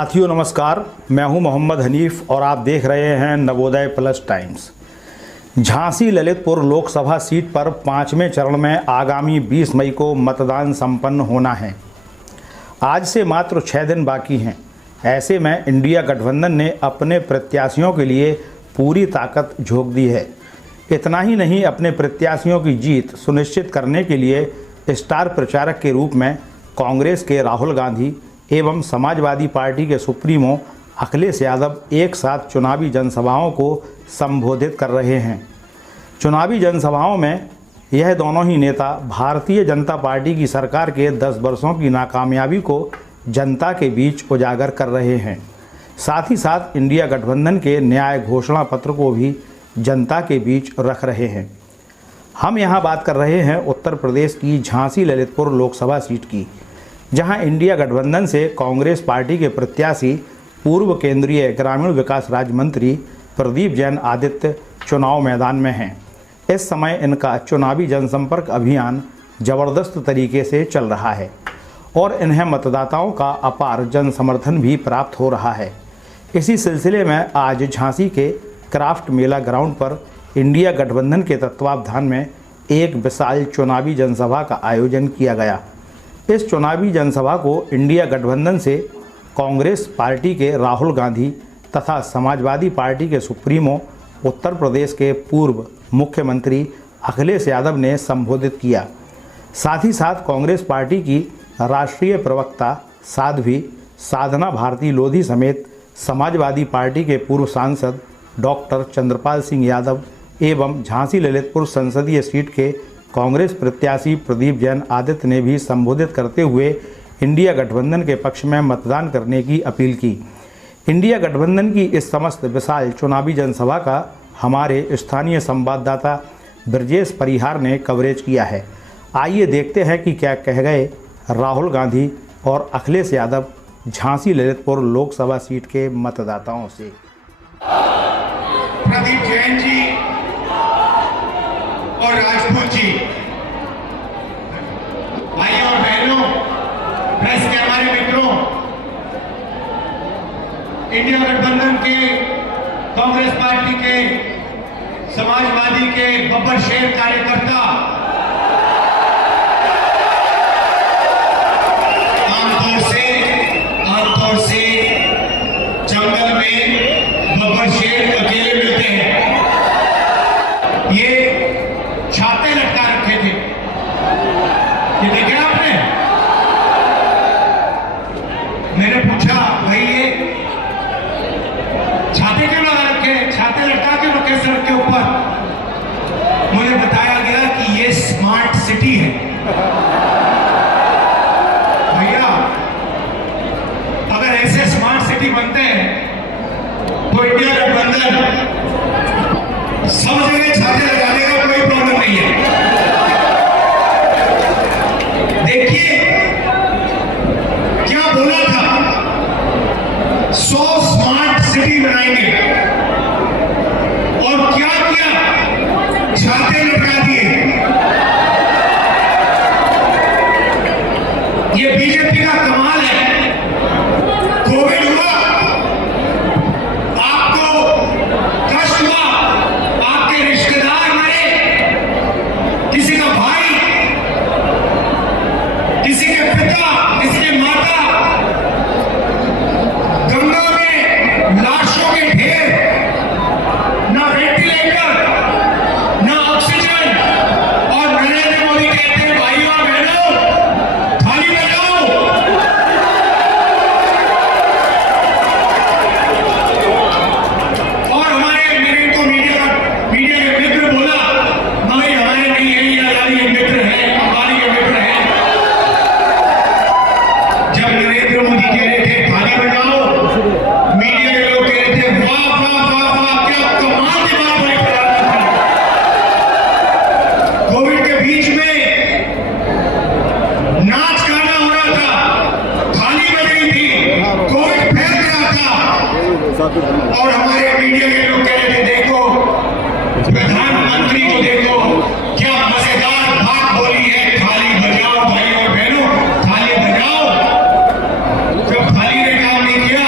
साथियों नमस्कार, मैं हूं मोहम्मद हनीफ और आप देख रहे हैं Navodaya plus times. Jhansi Lalitpur Lok Sabha seat पर 5वें चरण में आगामी 20 मई को मतदान संपन्न होना है। आज से मात्र 6 दिन बाकी हैं। ऐसे में इंडिया गठबंधन ने अपने प्रत्याशियों के लिए पूरी ताकत झोंक दी है। इतना ही नहीं, अपने प्रत्याशियों की जीत सुनिश्चित करने के लिए स्टार प्रचारक के रूप में कांग्रेस के राहुल गांधी एवं समाजवादी पार्टी के सुप्रीमो अखिलेश यादव एक साथ चुनावी जनसभाओं को संबोधित कर रहे हैं। चुनावी जनसभाओं में यह दोनों ही नेता भारतीय जनता पार्टी की सरकार के 10 वर्षों की नाकामयाबी को जनता के बीच उजागर कर रहे हैं। साथ ही साथ इंडिया गठबंधन के न्याय घोषणा पत्र को भी जनता के बीच रख रहे हैं। हम यहाँ बात कर रहे हैं उत्तर प्रदेश की झांसी ललितपुर लोकसभा सीट की, जहां इंडिया गठबंधन से कांग्रेस पार्टी के प्रत्याशी पूर्व केंद्रीय ग्रामीण विकास राज्य मंत्री प्रदीप जैन आदित्य चुनाव मैदान में हैं। इस समय इनका चुनावी जनसंपर्क अभियान जबरदस्त तरीके से चल रहा है और इन्हें मतदाताओं का अपार जन समर्थन भी प्राप्त हो रहा है। इसी सिलसिले में आज झांसी के क्राफ्ट मेला ग्राउंड पर इंडिया गठबंधन के तत्वावधान में एक विशाल चुनावी जनसभा का आयोजन किया गया। इस चुनावी जनसभा को इंडिया गठबंधन से कांग्रेस पार्टी के राहुल गांधी तथा समाजवादी पार्टी के सुप्रीमो उत्तर प्रदेश के पूर्व मुख्यमंत्री अखिलेश यादव ने संबोधित किया। साथ ही साथ कांग्रेस पार्टी की राष्ट्रीय प्रवक्ता साध्वी साधना भारती लोधी समेत समाजवादी पार्टी के पूर्व सांसद डॉक्टर चंद्रपाल सिंह यादव एवं झांसी ललितपुर संसदीय सीट के कांग्रेस प्रत्याशी प्रदीप जैन आदित्य ने भी संबोधित करते हुए इंडिया गठबंधन के पक्ष में मतदान करने की अपील की। इंडिया गठबंधन की इस समस्त विशाल चुनावी जनसभा का हमारे स्थानीय संवाददाता ब्रजेश परिहार ने कवरेज किया है। आइए देखते हैं कि क्या कह गए राहुल गांधी और अखिलेश यादव झांसी ललितपुर लोकसभा सीट के मतदाताओं से। प्रदीप जैन जी और राजपूत जी, भाइयों और बहनों, प्रेस के हमारे मित्रों, इंडिया गठबंधन के, कांग्रेस पार्टी के, समाजवादी के बब्बर शेर कार्यकर्ता आमतौर से जंगल में बब्बर शेर अकेले मिलते हैं। ये छाते लटका रखे थे, ये देखे आपने? मैंने पूछा, भाई ये छाते क्यों लगा रखे, छाते लटका क्यों रखे सड़क के ऊपर? मुझे बताया गया कि ये स्मार्ट सिटी है। भैया, अगर ऐसे स्मार्ट सिटी बनते हैं तो इंडिया गठबंधन सब जगह छाते लगाने का कोई प्रॉब्लम नहीं है। देखिए क्या बोला था, 100 स्मार्ट सिटी बनाएंगे और क्या किया, छाते लटका दिए। ये बीजेपी का कमाल है। कोविड हुआ, आपको कष्ट हुआ, आपके रिश्तेदार मरे, किसी का भाई, किसी के पिता, किसी के माता, गंगा में लाशों के ढेर, ना वेंटिलेटर, ना ऑक्सीजन, और नरेंद्र मोदी कहते हैं भाइयों और बहनों, थाली बजाओ। और हमारे मेरे को मीडिया के मित्र बोला, भाई हमारे नहीं है, ये अदानी के मित्र हैं, अंबानी के मित्र हैं। जब नरेंद्र मोदी कह रहे थे थाली बजाओ, मीडिया के लोग कह रहे थे वाह वाह वाह वाह, क्या कमाल की बात बोली प्रधानमंत्री। कोविड के बीच में नाच गाना हो रहा था, थाली बज रही थी, कोविड फैल रहा था, और हमारे मीडिया के लोग कह रहे थे देखो प्रधानमंत्री को देखो, क्या मजेदार बात बोली है, थाली बजाओ भाई और बहनों, थाली बजाओ। जब थाली ने काम नहीं किया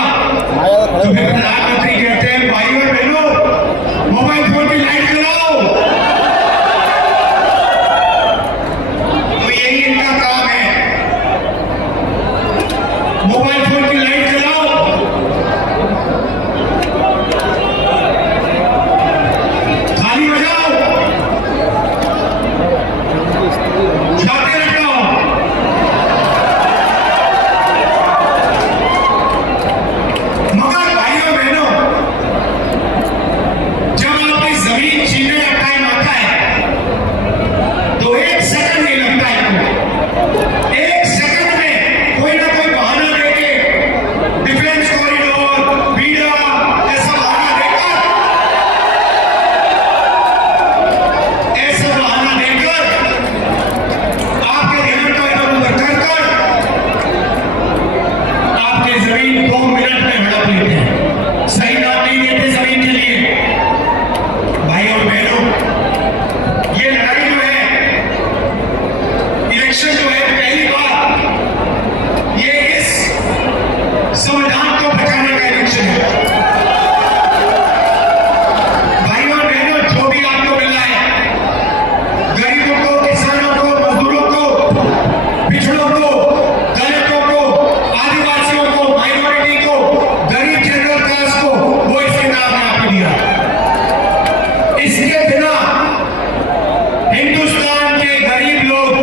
हिंदुस्तान के गरीब लोग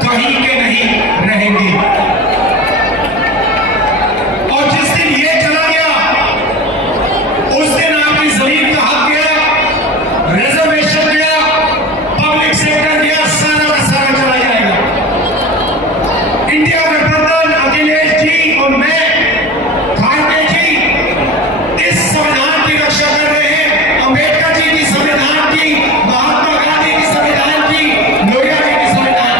कहीं के नहीं रहेंगे। और जिस दिन ये चला गया, उस दिन आपकी जमीन का हक गया, रिजर्वेशन गया, पब्लिक सेक्टर गया, सारा का सारा चला जाएगा। इंडिया गठबंधन, अखिलेश जी और मैं, खारगे जी, इस संविधान की रक्षा कर रहे हैं। अम्बेडकर जी की संविधान की, महात्मा गांधी की संविधान की, लोहिया जी की संविधान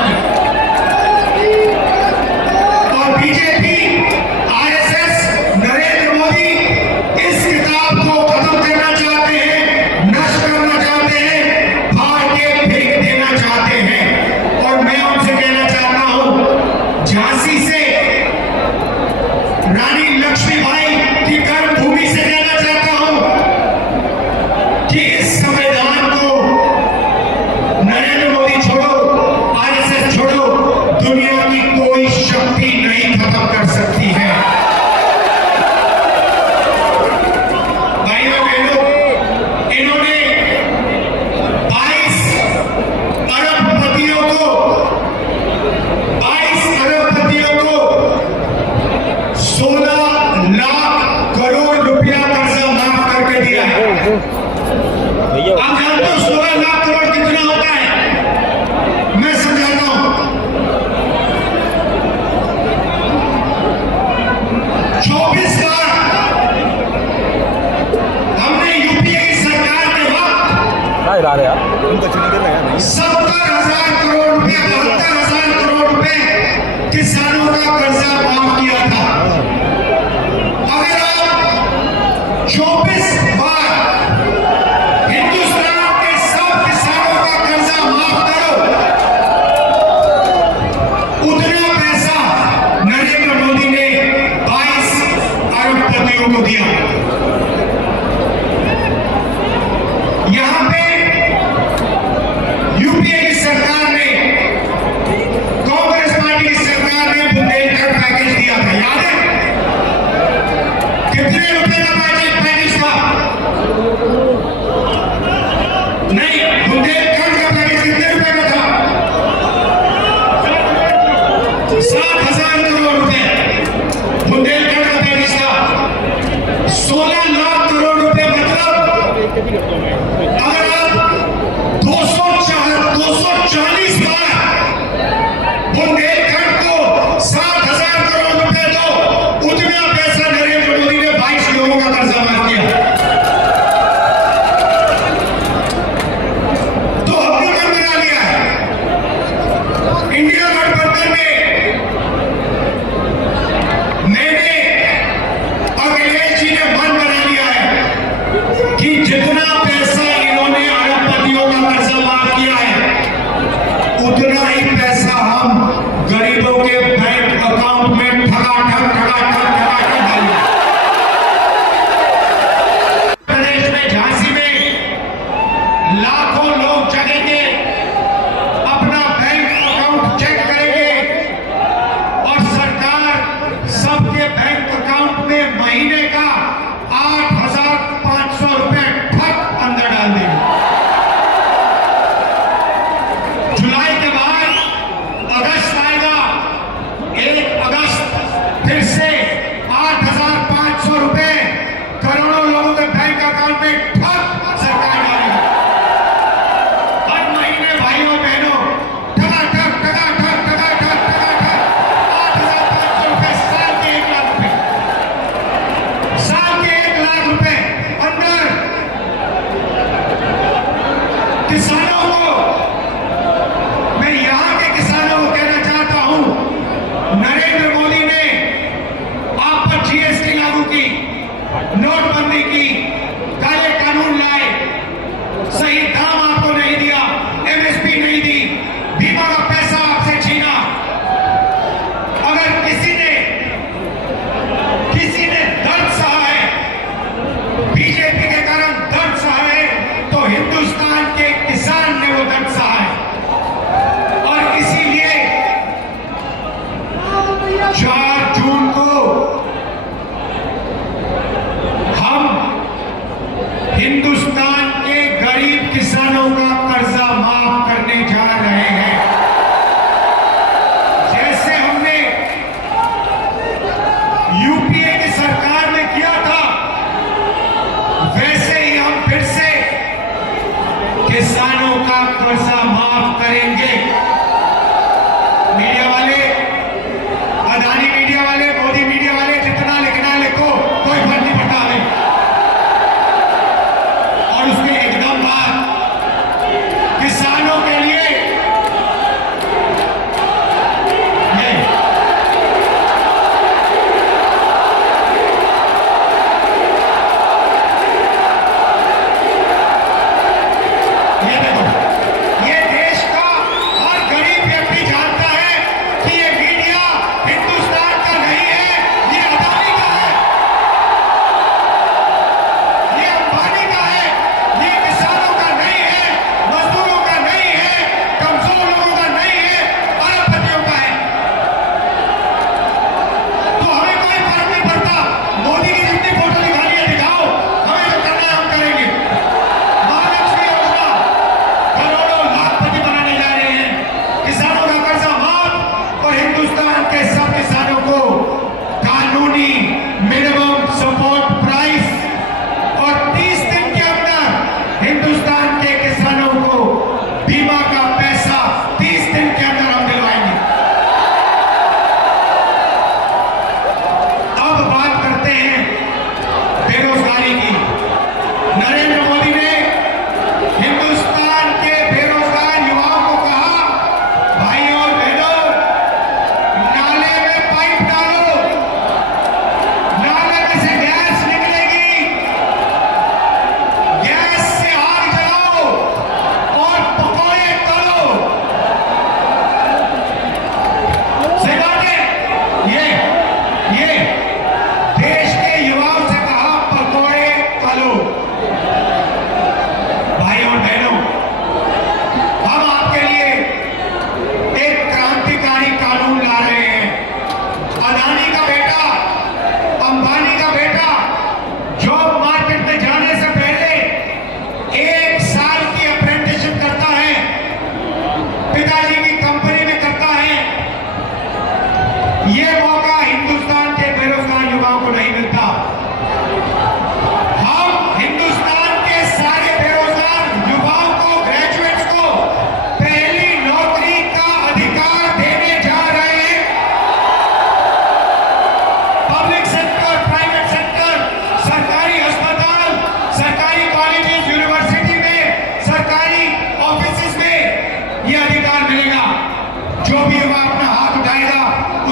जो भी युवा अपना हाथ उठाएगा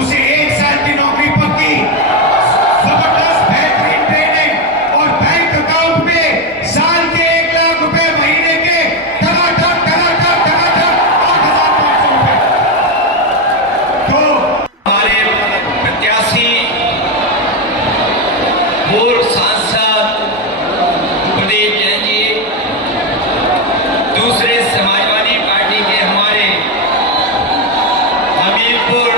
उसे 1 साल की नौकरी पक्की, जबरदस्त बेहतरीन ट्रेनिंग और बैंक अकाउंट में साल के 1 लाख रुपए महीने के टमाटर 8,500 रुपए। तो हमारे प्रत्याशी पूर्व सांसद प्रदीप जैन जी, दूसरे समाजवादी पार्टी के हमारे हमीरपुर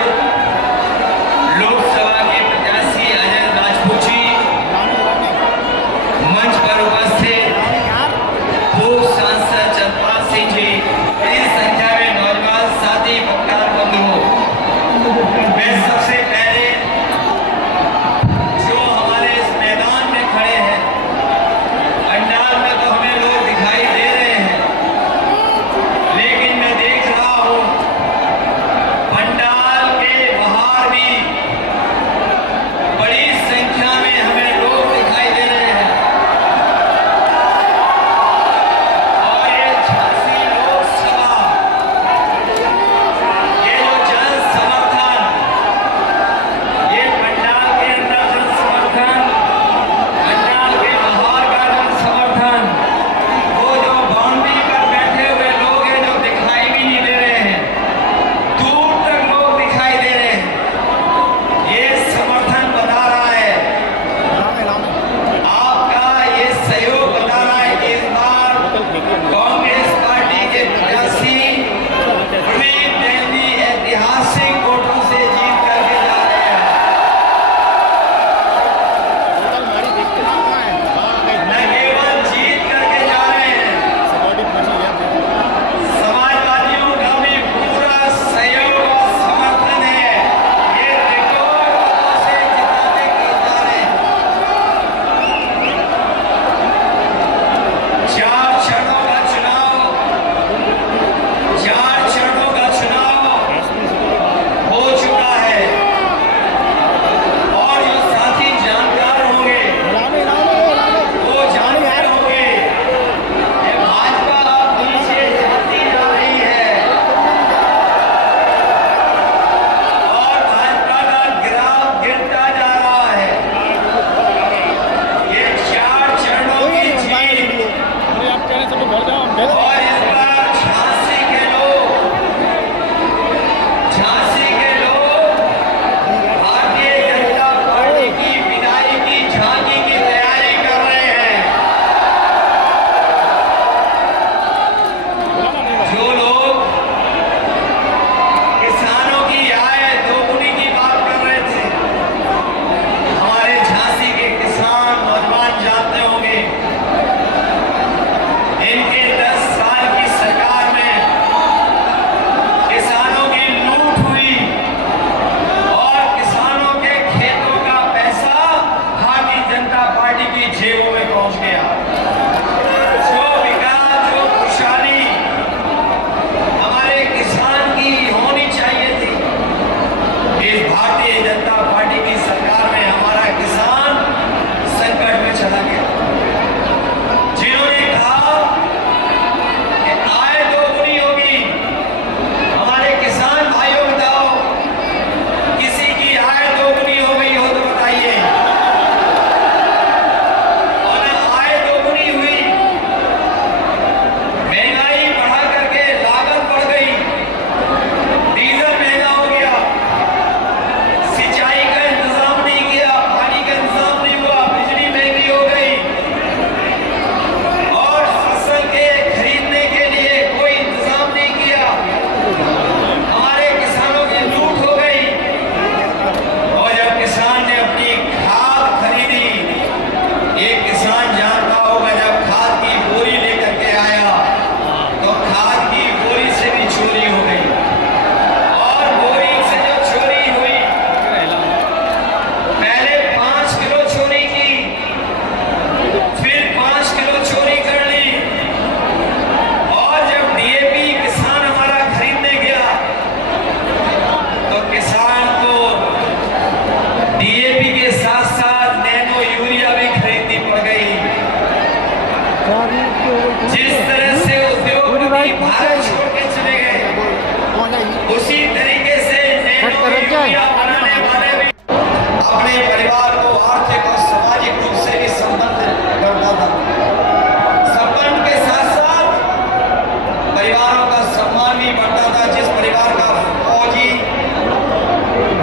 प्रकार का फौजी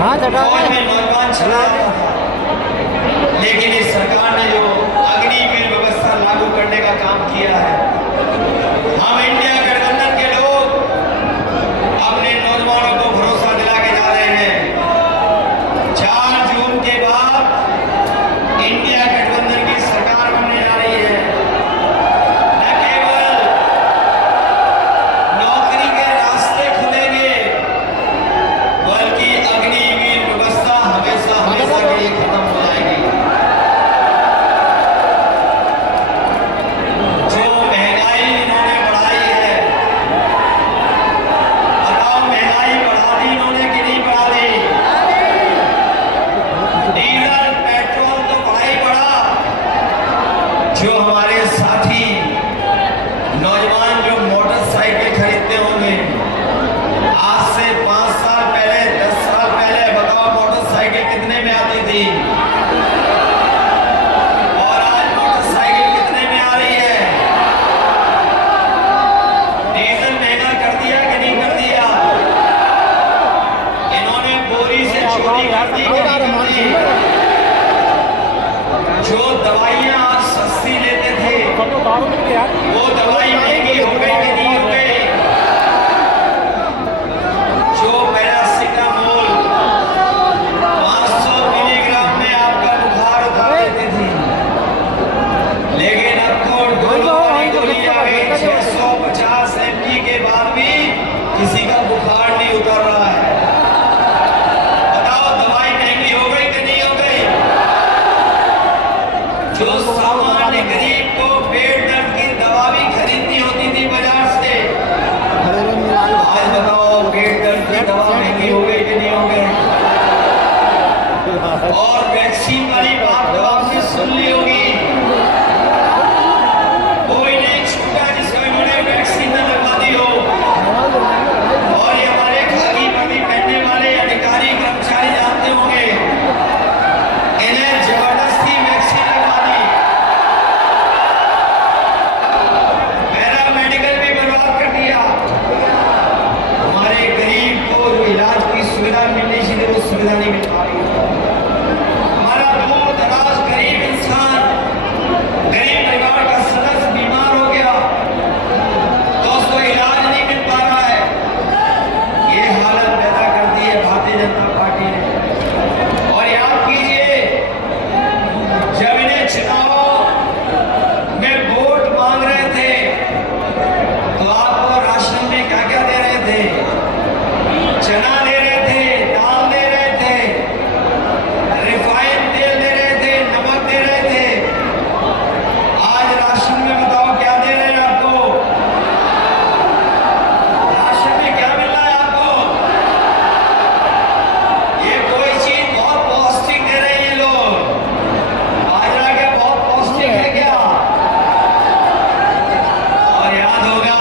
फौज में नौजवान चला जाता था, लेकिन इस सरकार ने जो अग्निवीर व्यवस्था लागू करने का काम किया है, हम इंडिया गठबंधन के लोग अपने नौजवानों को भरोसा दिला के जा रहे हैं। 4 जून के बाद इंडिया गठबंधन की सरकार बनने जा रही है। न केवल नौकरी के रास्ते खुलेंगे, बल्कि अग्निवीर व्यवस्था हमेशा हमेशा के लिए खत्म हो जाएगी। जो महंगाई इन्होंने बढ़ाई है, बताओ महंगाई बढ़ा दी इन्होंने कि नहीं बढ़ा दी? डीजल पेट्रोल तो बढ़ा ही बढ़ा। जो हमारे साथी नौजवान जो मोटरसाइकिल खरीदते होंगे, आज से 5 साल पहले 10 साल पहले बताओ मोटरसाइकिल कितने में आती थी और आज मोटरसाइकिल कितने में आ रही है? डीजल महंगा कर दिया कि नहीं कर दिया? इन्होंने बोरी से चोरी कर दी कि नहीं कर दी? जो दवाइयां आज सस्ती लेते थे, वो दवाई महंगी हो गई कि नहीं हो गई? जो पैरासिटामोल 500 मिलीग्राम में आपका बुखार उतार देती थी, लेकिन अब तो डोलो वाली गोली आ गई 650 mg के बाद भी किसी का बुखार नहीं उतर रहा है। बताओ दवाई महंगी हो गई कि नहीं हो गई? जो सामान्य गरीब को पेट दर्द की दवा भी खरीदनी होती थी बाजार से, आज बताओ पेट दर्द की दवा महंगी हो गई कि नहीं हो गई? और वैक्सीन वाली बात तो आपने सुन ली होगी, कोई नहीं छूटा जिसको इन्होंने वैक्सीन न लगवा दी हो। और ये हमारे खाकी वर्दी पहनने वाले अधिकारी कर्मचारी जानते होंगे, इन्हें जबरदस्ती वैक्सीन लगवा दी। पैरामेडिकल भी बर्बाद कर दिया। हमारे गरीब को जो इलाज की सुविधा मिलनी चाहिए वो सुविधा नहीं मिल पा रही। हमारा दूर दराज गरीब इंसान, गरीब परिवार का सदस्य बीमार हो गया तो उसको इलाज नहीं मिल पा रहा है। ये हालत पैदा कर दी है भारतीय जनता पार्टी ने। और याद कीजिए, जब इन्हें चुनाव में वोट मांग रहे थे तो आपको राशन में क्या क्या दे रहे थे? चना दे रहे थे, दाल दे रहे थे, रिफाइंड तेल दे रहे थे, नमक दे रहे थे। आज राशन में बताओ क्या दे रहे हैं आपको? राशन में क्या मिल रहा है आपको? ये कोई चीज बहुत पौष्टिक दे रहे हैं ये लोग। बाजरा क्या बहुत पौष्टिक है क्या? और याद होगा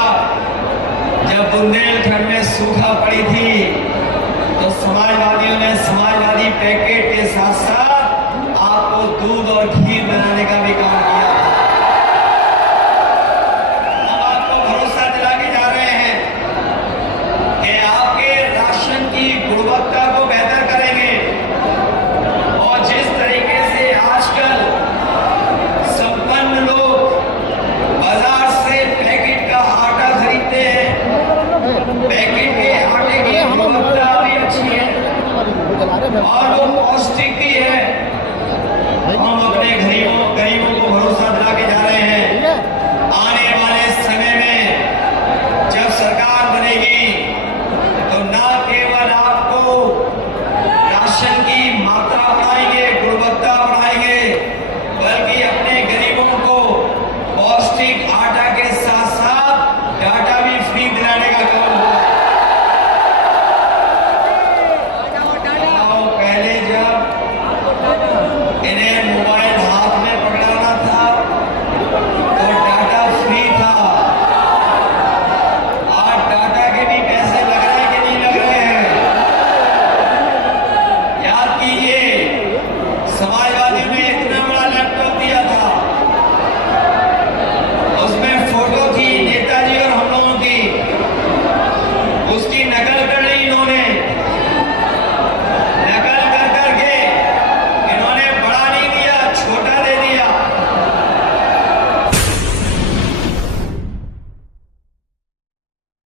जब बुंदेलखंड में सूखा पड़ी थी तो समाजवादियों ने समाजवादी पैकेट के साथ साथ आपको दूध और घी बनाने का भी काम किया। हम आपको भरोसा दिला के जा रहे हैं कि आपके राशन की गुणवत्ता को बेहतर करेंगे। और जिस तरीके से आजकल संपन्न लोग बाजार से पैकेट का आटा खरीदते हैं, पैकेट के आटे की गुणवत्ता भी अच्छी है और वो पौष्टिक भी है,